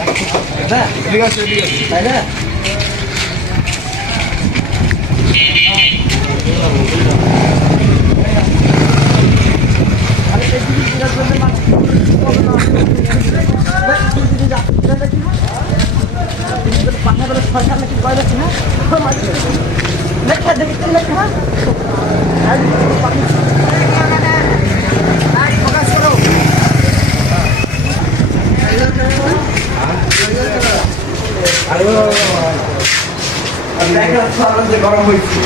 আছে ঠিক আছে তাই না গরম হয়েছে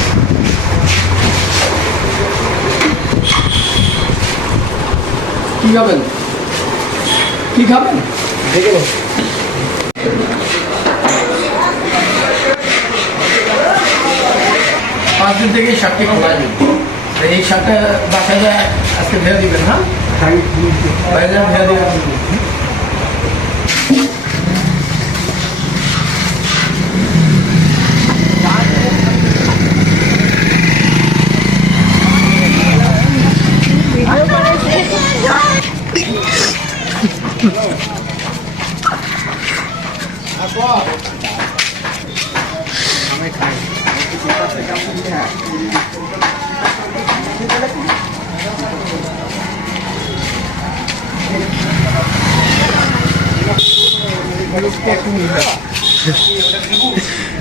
কি খাবেন? কি খাবেন? দেখে পাঁচ দিন থেকে শার্টটি খোলা দিন এই শার্টটা বাসায় আজকে ভেড়ে দিবেন হ্যাঁ? বাইরে যায় ভেড়ে দিবেন।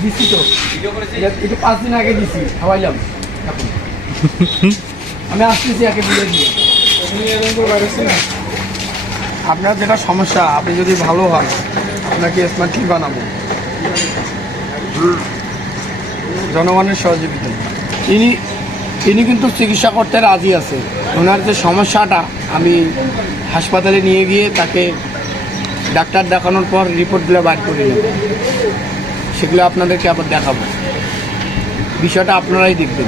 দিছি পাঁচ দিন আগে দিছি খাওয়াইলাম। আমি আসতেছি একে বুঝে দিয়ে আপনার যেটা সমস্যা আপনি যদি ভালো হন আপনাকে স্মার্ট টি বানাবো। জনগণের সহযোগিতা। ইনি ইনি কিন্তু চিকিৎসা করতে রাজি আছে। ওনার যে সমস্যাটা আমি হাসপাতালে নিয়ে গিয়ে তাকে ডাক্তার দেখানোর পর রিপোর্টগুলো বার করে নেব। সেগুলো আপনাদেরকে আবার দেখাবো। বিষয়টা আপনারাই দেখবেন।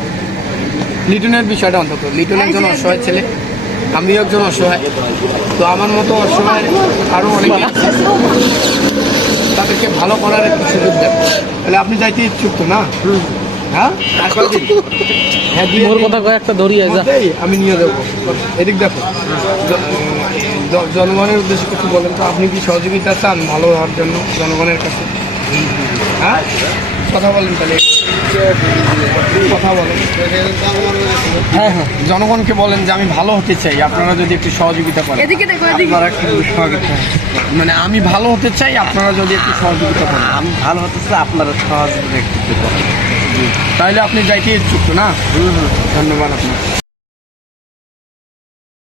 লিটনের বিষয়টা অন্তত। লিটন জন্য অসহায় ছেলে। আমিও একজন অসহায়। তো আমার মতো অসহায় আরও অনেকে। তাদেরকে ভালো করার একটু সুযোগ দেন। তাহলে আপনি যাইতে ইচ্ছুক তো না? হ্যাঁ? হ্যাঁ। কথা আমি নিয়ে দেবো এদিক দেখো। জনগণের উদ্দেশ্যে কিছু বলেন তো আপনি কি সহযোগিতা চান ভালো হওয়ার জন্য জনগণের কাছে? হ্যাঁ কথা বলেন তাহলে। কথা বলেন। হ্যাঁ হ্যাঁ জনগণকে বলেন যে আমি ভালো হতে চাই। আপনারা যদি একটু সহযোগিতা করেন। এদিকে আপনারা একটু সহযোগিতা মানে আমি ভালো হতে চাই আপনারা যদি একটু সহযোগিতা করেন। আমি ভালো হতে চাই আপনারা সহযোগিতা একটু। তাহলে আপনি যাইতে ইচ্ছুক না? ধন্যবাদ আপনার